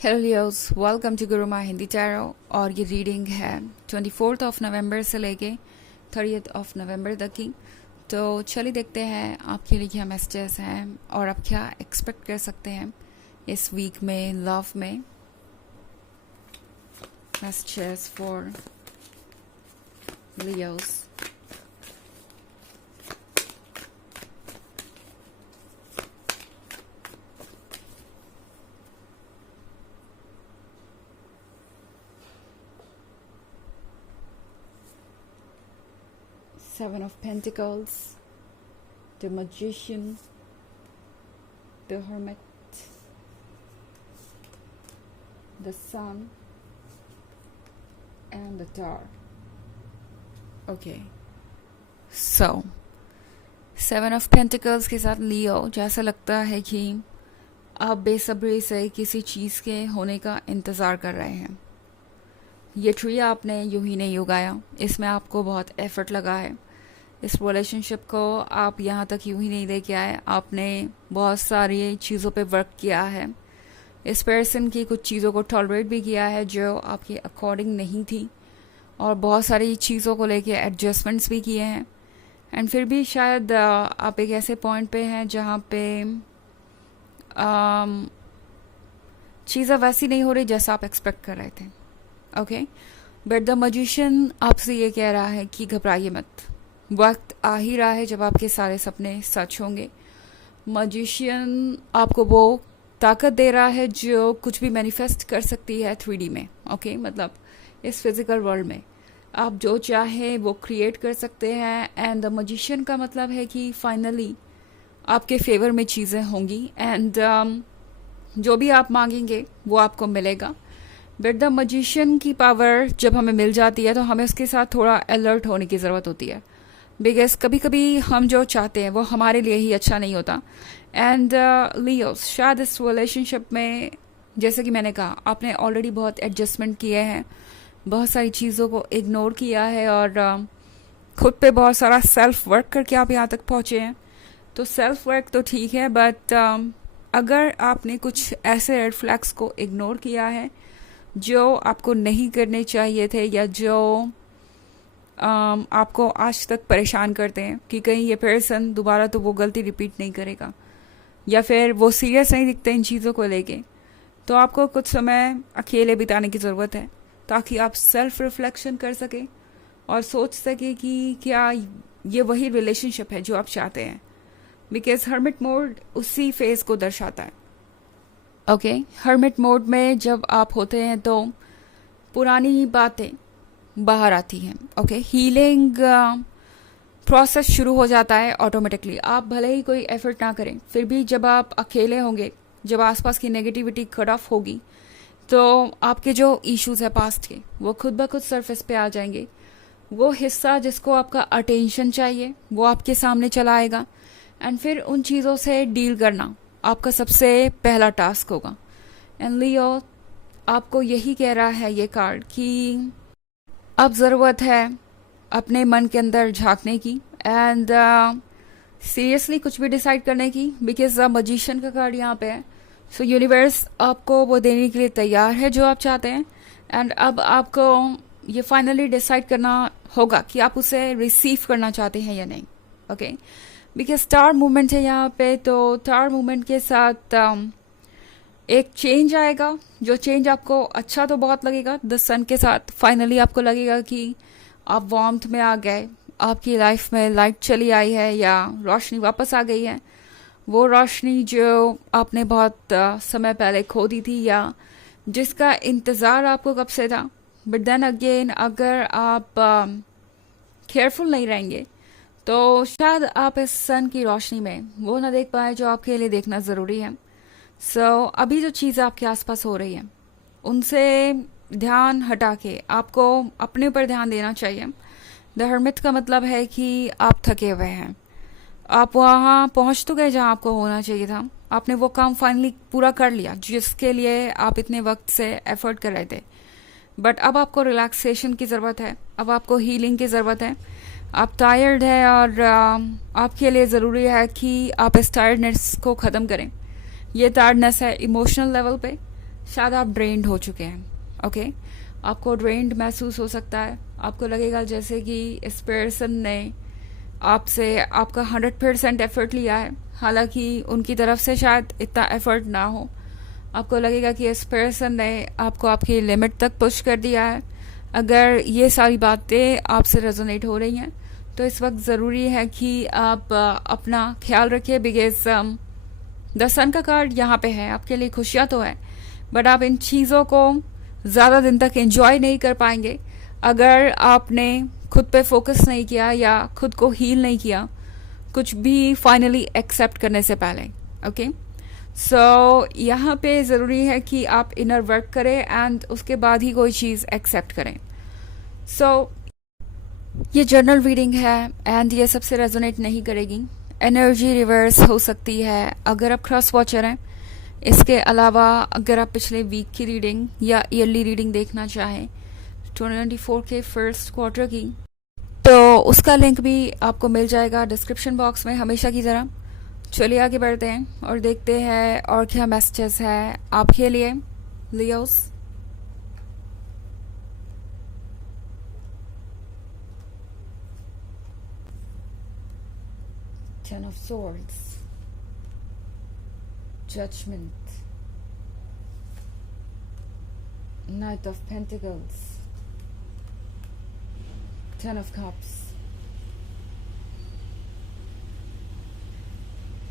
Hello Leos, welcome to गुरु माँ Hindi tarot. और ये रीडिंग है 24 ऑफ नवंबर से लेके 30 ऑफ नवंबर तक की। तो चलिए देखते हैं आपके लिए क्या मैसेजेस हैं और आप क्या एक्सपेक्ट कर सकते हैं इस वीक में लव में। Messages for Leos. Seven of Pentacles, the Magician, the Hermit, the Sun, and the Tower. Okay. So, Seven of Pentacles के साथ लियो, जैसा लगता है कि आप बेसब्री से किसी चीज़ के होने का इंतज़ार कर रहे हैं। ये ट्री आपने यूं ही नहीं उगाया, इसमें आपको बहुत एफर्ट लगा है। इस रिलेशनशिप को आप यहाँ तक यूं ही नहीं लेके आए, आपने बहुत सारी चीज़ों पे वर्क किया है। इस पर्सन की कुछ चीज़ों को टॉलरेट भी किया है जो आपके अकॉर्डिंग नहीं थी, और बहुत सारी चीज़ों को लेके एडजस्टमेंट्स भी किए हैं। एंड फिर भी शायद आप एक ऐसे पॉइंट पे हैं जहाँ पे चीज़ें वैसी नहीं हो रही जैसा आप एक्सपेक्ट कर रहे थे। ओके, बट द मैजिशियन आपसे ये कह रहा है कि घबराइए मत, वक्त आ ही रहा है जब आपके सारे सपने सच होंगे। मैजिशियन आपको वो ताकत दे रहा है जो कुछ भी मैनिफेस्ट कर सकती है 3D में। ओके, मतलब इस फिजिकल वर्ल्ड में आप जो चाहे वो क्रिएट कर सकते हैं। एंड द मैजिशियन का मतलब है कि फाइनली आपके फेवर में चीज़ें होंगी एंड जो भी आप मांगेंगे वो आपको मिलेगा। बट द मैजिशियन की पावर जब हमें मिल जाती है तो हमें उसके साथ थोड़ा अलर्ट होने की ज़रूरत होती है, बिकॉज कभी कभी हम जो चाहते हैं वो हमारे लिए ही अच्छा नहीं होता। एंड लियोस, शायद इस रिलेशनशिप में जैसे कि मैंने कहा, आपने ऑलरेडी बहुत एडजस्टमेंट किए हैं, बहुत सारी चीज़ों को इग्नोर किया है और खुद पे बहुत सारा सेल्फ वर्क करके आप यहाँ तक पहुँचे हैं। तो सेल्फ वर्क तो ठीक है, बट अगर आपने कुछ ऐसे रेड फ्लैग्स को इग्नोर किया है जो आपको नहीं करने चाहिए थे, या जो आपको आज तक परेशान करते हैं कि कहीं ये पर्सन दोबारा तो वो गलती रिपीट नहीं करेगा, या फिर वो सीरियस नहीं दिखते इन चीज़ों को लेके, तो आपको कुछ समय अकेले बिताने की ज़रूरत है ताकि आप सेल्फ रिफ्लेक्शन कर सकें और सोच सकें कि क्या ये वही रिलेशनशिप है जो आप चाहते हैं। बिकॉज हर्मिट मोड उसी फेज़ को दर्शाता है। ओके, हर्मिट मोड में जब आप होते हैं तो पुरानी बातें बाहर आती हैं। ओके, हीलिंग प्रोसेस शुरू हो जाता है ऑटोमेटिकली। आप भले ही कोई एफर्ट ना करें, फिर भी जब आप अकेले होंगे, जब आसपास की नेगेटिविटी कट ऑफ होगी, तो आपके जो इश्यूज है पास्ट के वो खुद ब खुद सरफेस पे आ जाएंगे। वो हिस्सा जिसको आपका अटेंशन चाहिए वो आपके सामने चला आएगा, एंड फिर उन चीज़ों से डील करना आपका सबसे पहला टास्क होगा। एंड लियो, आपको यही कह रहा है ये कार्ड कि अब ज़रूरत है अपने मन के अंदर झांकने की एंड सीरियसली कुछ भी डिसाइड करने की, बिकॉज मैजिशियन का कार्ड यहाँ पे है। सो यूनिवर्स आपको वो देने के लिए तैयार है जो आप चाहते हैं, एंड अब आपको ये फाइनली डिसाइड करना होगा कि आप उसे रिसीव करना चाहते हैं या नहीं। ओके, बिकॉज स्टार मूवमेंट है यहाँ पे, तो स्टार मूवमेंट के साथ एक चेंज आएगा, जो चेंज आपको अच्छा तो बहुत लगेगा। द सन के साथ फाइनली आपको लगेगा कि आप वार्मथ में आ गए, आपकी लाइफ में लाइट चली आई है या रोशनी वापस आ गई है। वो रोशनी जो आपने बहुत समय पहले खो दी थी, या जिसका इंतज़ार आपको कब से था। बट देन अगेन, अगर आप केयरफुल नहीं रहेंगे तो शायद आप इस सन की रोशनी में वो ना देख पाए जो आपके लिए देखना ज़रूरी है। सो अभी जो चीज़ें आपके आसपास हो रही हैं उनसे ध्यान हटा के आपको अपने ऊपर ध्यान देना चाहिए। द हर्मिट का मतलब है कि आप थके हुए हैं, आप वहाँ पहुँच तो गए जहाँ आपको होना चाहिए था, आपने वो काम फाइनली पूरा कर लिया जिसके लिए आप इतने वक्त से एफर्ट कर रहे थे। बट अब आपको रिलैक्सेशन की ज़रूरत है, अब आपको हीलिंग की ज़रूरत है। आप टायर्ड है और आपके लिए ज़रूरी है कि आप इस टायर्डनेस को ख़त्म करें। ये टायर्डनेस है इमोशनल लेवल पे, शायद आप ड्रेन्ड हो चुके हैं। ओके, आपको ड्रेन्ड महसूस हो सकता है। आपको लगेगा जैसे कि इस पर्सन ने आपसे आपका 100% एफर्ट लिया है, हालांकि उनकी तरफ से शायद इतना एफर्ट ना हो। आपको लगेगा कि इस पर्सन ने आपको आपकी लिमिट तक पुश कर दिया है। अगर ये सारी बातें आपसे रेजोनेट हो रही हैं तो इस वक्त ज़रूरी है कि आप अपना ख्याल रखिए, बिकॉज द सन का कार्ड यहाँ पे है। आपके लिए खुशियाँ तो है, बट आप इन चीज़ों को ज़्यादा दिन तक एंजॉय नहीं कर पाएंगे अगर आपने खुद पे फोकस नहीं किया या खुद को हील नहीं किया कुछ भी फाइनली एक्सेप्ट करने से पहले। ओके, सो यहाँ पे ज़रूरी है कि आप इनर वर्क करें एंड उसके बाद ही कोई चीज़ एक्सेप्ट करें। सो ये जर्नल रीडिंग है एंड ये सबसे रेजोनेट नहीं करेगी। एनर्जी रिवर्स हो सकती है अगर आप क्रॉस वॉचर हैं। इसके अलावा अगर आप पिछले वीक की रीडिंग या ईयरली रीडिंग देखना चाहें 2024 के फर्स्ट क्वार्टर की, तो उसका लिंक भी आपको मिल जाएगा डिस्क्रिप्शन बॉक्स में, हमेशा की तरह। चलिए आगे बढ़ते हैं और देखते हैं और क्या मैसेजेस है आपके लिए Leos. Ten of Swords, Judgment, Knight of Pentacles, Ten of Cups,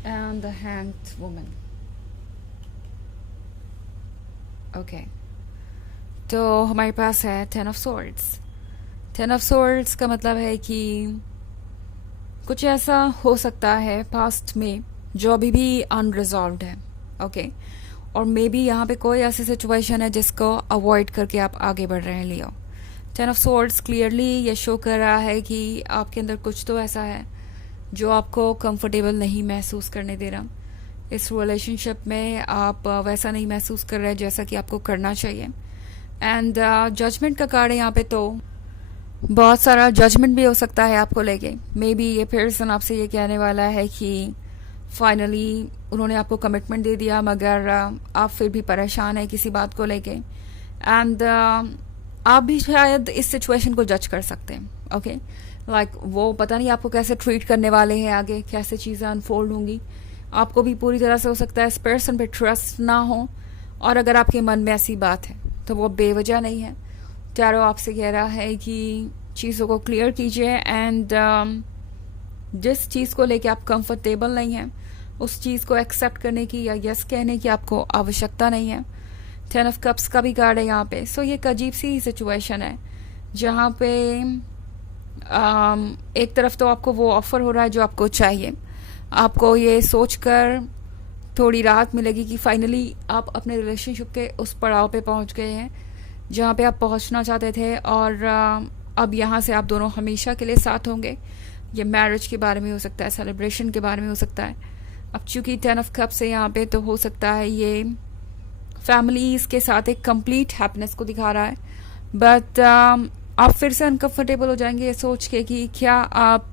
and the Hanged Woman. Okay, तो हमारे पास है Ten of Swords. Ten of Swords का मतलब है कि कुछ ऐसा हो सकता है पास्ट में जो अभी भी अनरिजॉल्व्ड है। ओके, और मे बी यहाँ पे कोई ऐसी सिचुएशन है जिसको अवॉइड करके आप आगे बढ़ रहे हैं लियो। टेन ऑफ सोर्ड्स क्लियरली ये शो कर रहा है कि आपके अंदर कुछ तो ऐसा है जो आपको कंफर्टेबल नहीं महसूस करने दे रहा। इस रिलेशनशिप में आप वैसा नहीं महसूस कर रहे जैसा कि आपको करना चाहिए। एंड जजमेंट का कार्ड है यहाँ पे, तो बहुत सारा जजमेंट भी हो सकता है आपको लेके। मे बी ये पर्सन आपसे ये कहने वाला है कि फाइनली उन्होंने आपको कमिटमेंट दे दिया मगर आप फिर भी परेशान है किसी बात को लेके। एंड आप भी शायद इस सिचुएशन को जज कर सकते हैं। ओके, लाइक वो पता नहीं आपको कैसे ट्रीट करने वाले हैं, आगे कैसे चीज़ें अनफोल्ड होंगी। आपको भी पूरी तरह से हो सकता है इस पर्सन पे ट्रस्ट ना हो, और अगर आपके मन में ऐसी बात है तो वो बेवजह नहीं है। टैरो आपसे कह रहा है कि चीज़ों को क्लियर कीजिए एंड जिस चीज़ को लेके आप कंफर्टेबल नहीं हैं उस चीज़ को एक्सेप्ट करने की या यस कहने की आपको आवश्यकता नहीं है। टेन ऑफ कप्स का भी कार्ड है यहाँ पे। सो ये एक अजीब सी सिचुएशन है जहाँ पे एक तरफ तो आपको वो ऑफर हो रहा है जो आपको चाहिए। आपको ये सोचकर थोड़ी राहत मिलेगी कि फाइनली आप अपने रिलेशनशिप के उस पड़ाव पे पहुँच गए हैं जहाँ पे आप पहुँचना चाहते थे, और अब यहाँ से आप दोनों हमेशा के लिए साथ होंगे। ये मैरिज के बारे में हो सकता है, सेलिब्रेशन के बारे में हो सकता है। अब चूंकि टेन ऑफ कप्स है यहाँ पे, तो हो सकता है ये फैमिलीज के साथ एक कंप्लीट हैप्पीनेस को दिखा रहा है। बट आप फिर से अनकंफर्टेबल हो जाएंगे ये सोच के कि क्या आप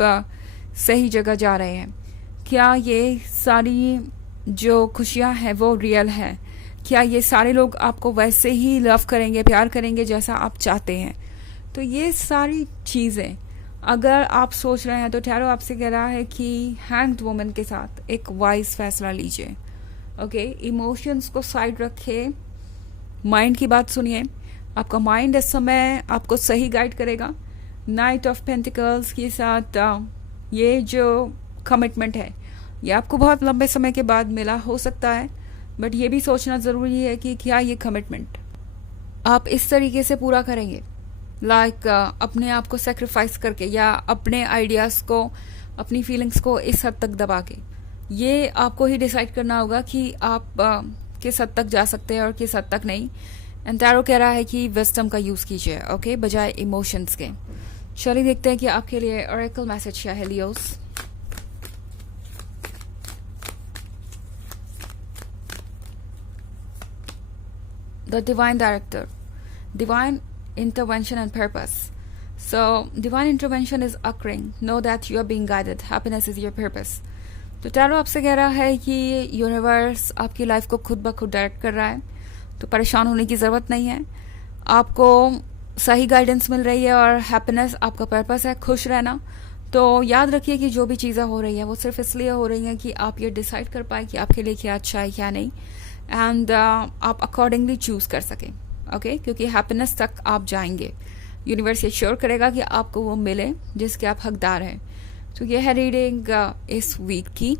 सही जगह जा रहे हैं, क्या ये सारी जो खुशियाँ हैं वो रियल है, क्या ये सारे लोग आपको वैसे ही लव करेंगे, प्यार करेंगे जैसा आप चाहते हैं। तो ये सारी चीज़ें अगर आप सोच रहे हैं तो टैरो आपसे कह रहा है कि हैंग्ड वुमन के साथ एक वाइज फैसला लीजिए। ओके, इमोशंस को साइड रखे, माइंड की बात सुनिए। आपका माइंड इस समय आपको सही गाइड करेगा। नाइट ऑफ पेंटिकल्स के साथ ये जो कमिटमेंट है ये आपको बहुत लंबे समय के बाद मिला हो सकता है, बट ये भी सोचना ज़रूरी है कि क्या ये कमिटमेंट आप इस तरीके से पूरा करेंगे, लाइक अपने आप को सेक्रीफाइस करके या अपने आइडियाज़ को, अपनी फीलिंग्स को इस हद तक दबा के। ये आपको ही डिसाइड करना होगा कि आप किस हद तक जा सकते हैं और किस हद तक नहीं। एंड टैरो कह रहा है कि विजडम का यूज़ कीजिए, ओके, बजाय इमोशंस के। चलिए देखते हैं कि आपके लिए ऑरेकल मैसेज क्या है Leos. The divine director, divine intervention and purpose. So divine intervention is occurring. Know that you are being guided. Happiness is your purpose. तो टैरो आपसे कह रहा है कि यूनिवर्स आपकी लाइफ को खुद ब खुद डायरेक्ट कर रहा है। तो परेशान होने की ज़रूरत नहीं है। आपको सही गाइडेंस मिल रही है और हैप्पीनेस आपका पर्पस है, खुश रहना। तो याद रखिए कि जो भी चीज़ें हो रही है वो सिर्फ इसलिए हो रही हैं कि आप ये डिसाइड कर पाए कि आपके लिए क्या अच्छा है क्या नहीं, एंड आप अकॉर्डिंगली चूज़ कर सकें। ओके, क्योंकि हैप्पीनेस तक आप जाएंगे, यूनिवर्स ये श्योर करेगा कि आपको वो मिले जिसके आप हकदार हैं। तो ये है रीडिंग इस वीक की।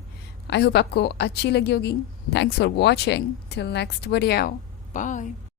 आई होप आपको अच्छी लगी होगी। Thanks for watching. Till next video, bye.